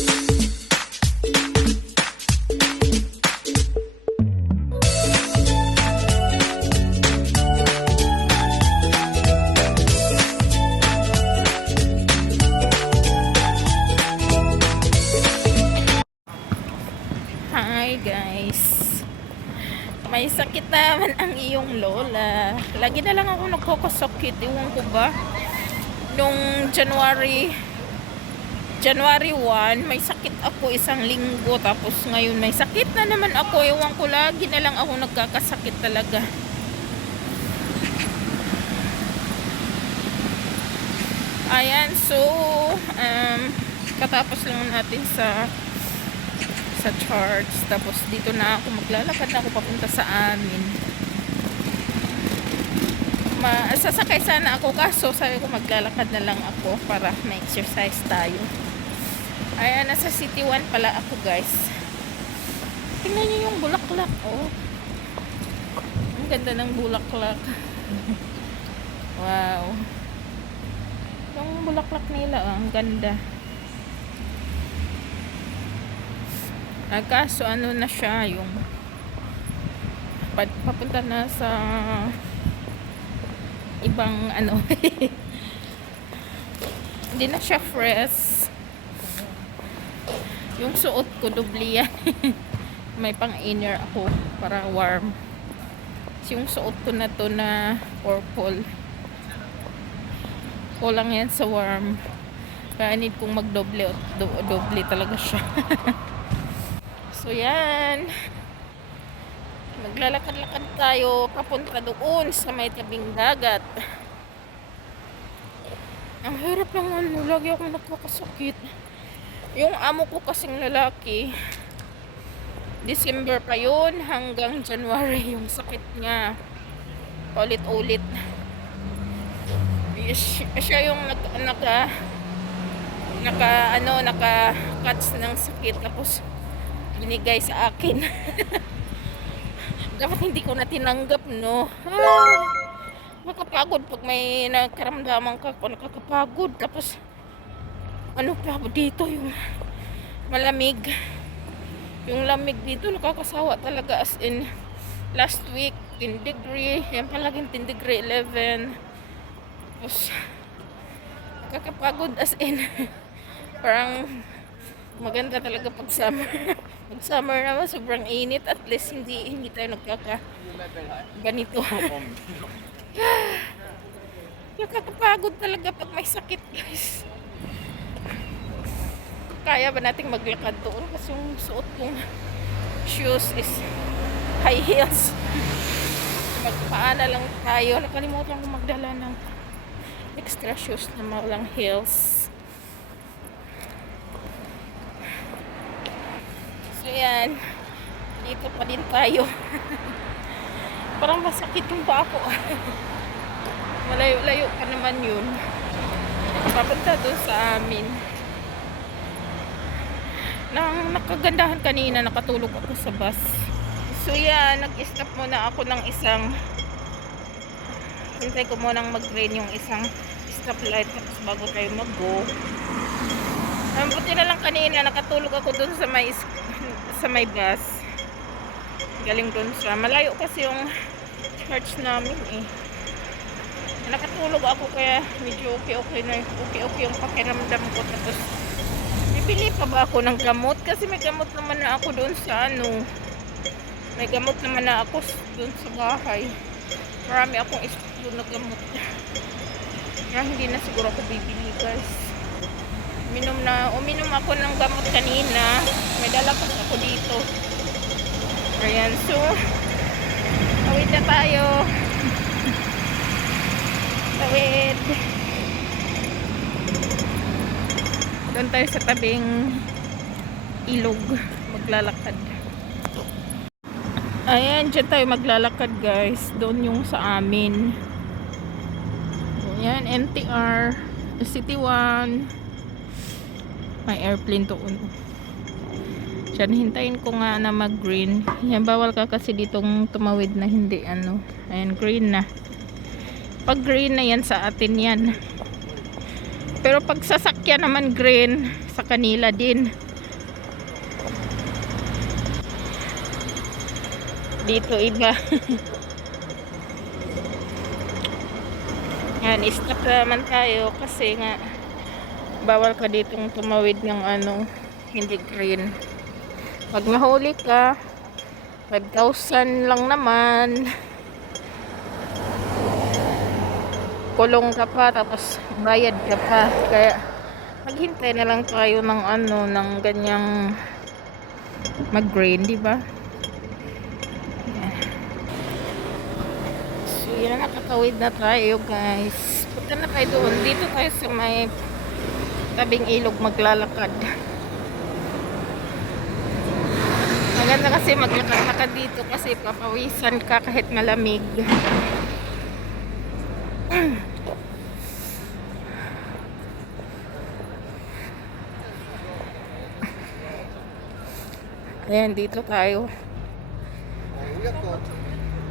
Hi guys, may sakit naman ang iyong lola. Lagi na lang ako nagkakasakit, iwan ko ba. Nung January 1, may sakit ako isang linggo. Tapos ngayon may sakit na naman ako, iwan ko, lagi na lang ako nagkakasakit talaga. Ayan, so katapos lang natin sa church, tapos dito na ako maglalakad na ako papunta sa amin. Sasakay sana ako, kaso sabi ko maglalakad na lang ako para ma-exercise tayo. Ayan, nasa City 1 pala ako guys. Tingnan niyo yung bulaklak, oh. Ang ganda ng bulaklak. Wow, yung bulaklak nila, oh, ang ganda. Kaso ano na siya, yung papunta na sa ibang ano. Hindi na siya fresh. Yung suot ko dubli yan. May pang inner ako para warm. Yung suot ko na to na purple, kulang yan sa warm, kaya need kong magdoble doble talaga siya. So yan, maglalakad-lakad tayo papunta doon sa may tabing dagat. Ang hirap naman, lagi akong nagkakasakit. Yung amo ko kasing lalaki, December pa yun hanggang January yung sakit niya, ulit-ulit. Siya yung naka-catch ng sakit, tapos binigay sa akin. Dapat hindi ko na tinanggap, no? Makapagod pag may nakaramdaman ka, nakakapagod. Tapos ano pa dito, yung malamig. Yung lamig dito nakakasawa talaga, as in last week 10 degree, yan palaging 10 degree 11. Tapos nakakapagod as in. Parang maganda talaga pag summer. Pag summer naman sobrang init, at least hindi tayo ganito. Nakakapagod talaga pag may sakit, guys. Kaya ba nating maglakad doon? Kasi yung suot kong shoes is high heels. Magpaana lang tayo. Nakalimutan kong magdala ng extra shoes na walang heels. So yan, dito pa din tayo. Parang masakit yung paa ko. Malayo-layo pa naman yun. Papunta doon sa amin. Nang nakagandahan kanina, nakatulog ako sa bus. So yan, nag-stop muna ako ng isang, hintay ko munang mag-green yung isang stoplight tapos bago tayo mag-go. Buti na lang kanina nakatulog ako doon sa may bus. Galing doon sa malayo kasi yung church namin eh. Nakatulog ako, kaya medyo okay yung pakiramdam ko. Tapos bibili pa ba ako ng gamot? Kasi may gamot naman na ako doon sa may gamot naman na ako doon sa bahay. Marami akong stock doon na gamot. Kaya hindi na siguro ako bibili, guys. Uminom ako ng gamot kanina. May dala pa ako dito. Ayan, so tawid na tayo. Tawid. Doon tayo sa tabing ilog maglalakad. Ayan, dyan tayo maglalakad, guys. Doon yung sa amin. Ayan, NTR City 1. May airplane doon. Diyan, hintayin ko nga na mag-green. Yan, bawal ka kasi ditong tumawid na hindi Ayan, green na. Pag green na yan, sa atin yan. Pero pag sasakyan naman green, sa kanila din. Dito iba. Yan, stop naman tayo kasi nga bawal ka ditong tumawid ng ano, hindi green. Pag nahuli ka, 5,000 lang naman. Kulong ka pa, tapos bayad ka pa. Kaya maghintay na lang tayo ng ano, ng ganyang mag-green, di ba? So yan, nakatawid na tayo guys. Punta na tayo doon. Dito tayo sa may tabing ilog maglalakad. Maganda kasi maglakad-lakad dito kasi papawisan ka kahit malamig. Ayan, dito tayo.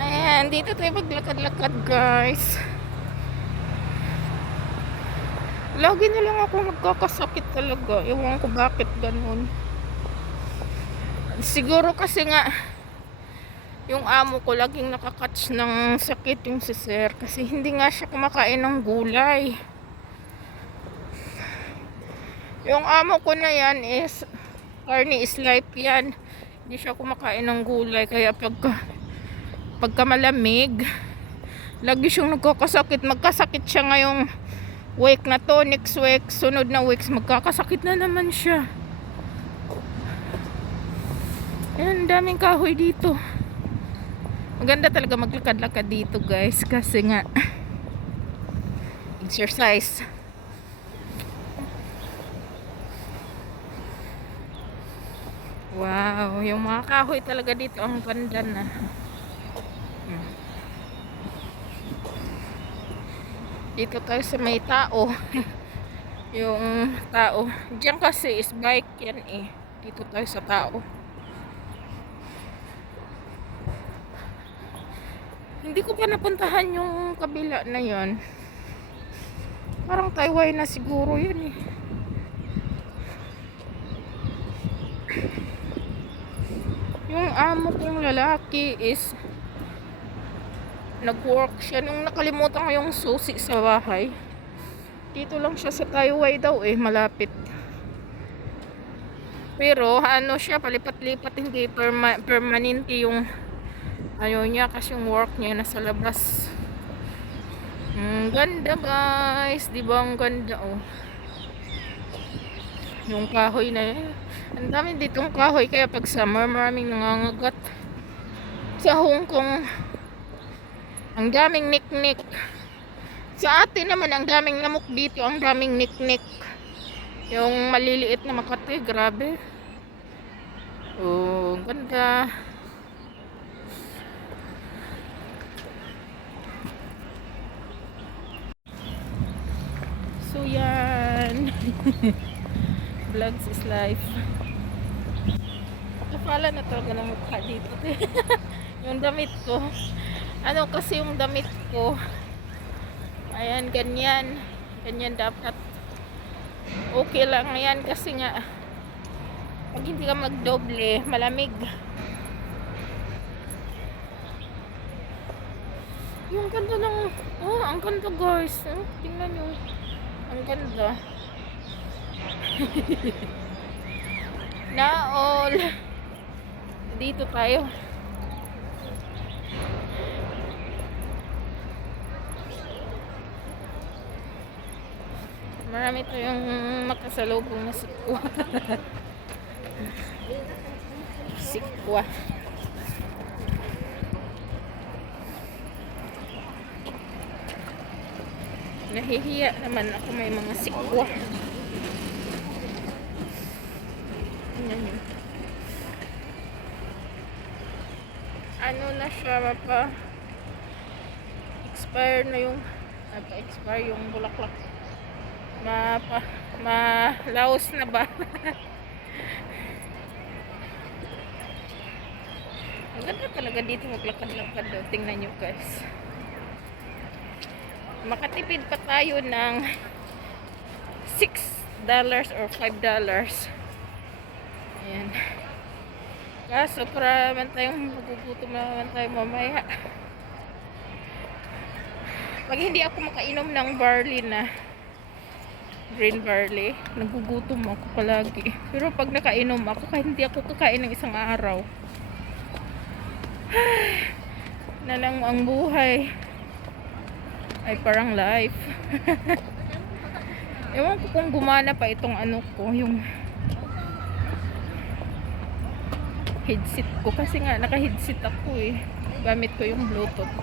Ayan, dito tayo maglakad-lakad guys. Lagi na lang ako nagkakasakit talaga. Ewan ko bakit ganun. Siguro kasi nga yung amo ko laging nakakatch ng sakit yung si sir. Kasi hindi nga siya kumakain ng gulay. Yung amo ko na yan is carne is life yan. Hindi siya kumakain ng gulay. Kaya pagka malamig, lagi siyang nagkakasakit. Magkasakit siya ngayong week na to. Next week, sunod na weeks, magkakasakit na naman siya. Ayan, daming kahoy dito. Maganda talaga maglakad-lakad dito guys. Kasi nga exercise. Wow, yung mga kahoy talaga dito ang ganda na. Dito tayo sa may tao. Yung tao. Diyan kasi is bike yan eh. Dito tayo sa tao. Hindi ko pa napuntahan yung kabila na yon. Parang Taiwan na siguro yun eh. Yung amo kong lalaki is nag-work siya nung nakalimutan ko yung susi sa bahay. Dito lang siya sa Taiwan daw eh, malapit. Pero ano siya, palipat-lipat, hindi permanente yung ano niya kasi yung work niya nasa labas. Ganda guys, di ba ang ganda oh. Yung kahoy na yun. Ang dami ditong kahoy kaya pag summer maraming nangangagat. Sa Hong Kong ang daming niknik. Sa atin naman ang daming lamok dito, ang daming niknik. Yung maliliit na Makati, grabe. Oh, ganda. So yan. Vlogs is life. Kapala na talaga ng mukha dito. Yung damit ko. Ano kasi yung damit ko. Ayan, ganyan. Ganyan dapat. Okay lang yan kasi nga pag hindi ka magdoble, malamig. Yung ganda ng oh, ang ganda guys. Oh, tingnan nyo. Ang ganda. Naol. Dito tayo. Marami tayong makasalubong na sikwa. Sikwa. Nahihiya naman ako may mga sikwa. Tingnan nyo. Ano na siya, expire na yung expire yung bulaklak. Laos na ba? Ang ganda talaga dito maglakad-lakad daw. Tingnan nyo guys. Makatipid pa tayo ng $6 or $5. Ayan. Kaso para naman tayong magugutom na naman tayo mamaya. Pag hindi ako makainom ng barley na green barley, nagugutom ako palagi. Pero pag nakainom ako, kahit hindi ako kakain ng isang araw, na lang ang buhay ay parang life. Ewan ko kung gumana pa itong ano ko, yung headset ko. Kasi nga, naka-headset ako eh. Gamit ko yung Bluetooth.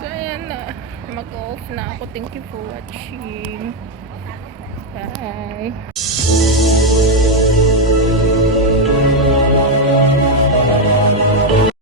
So, ayan na. Mag-off na ako. Thank you for watching. Bye.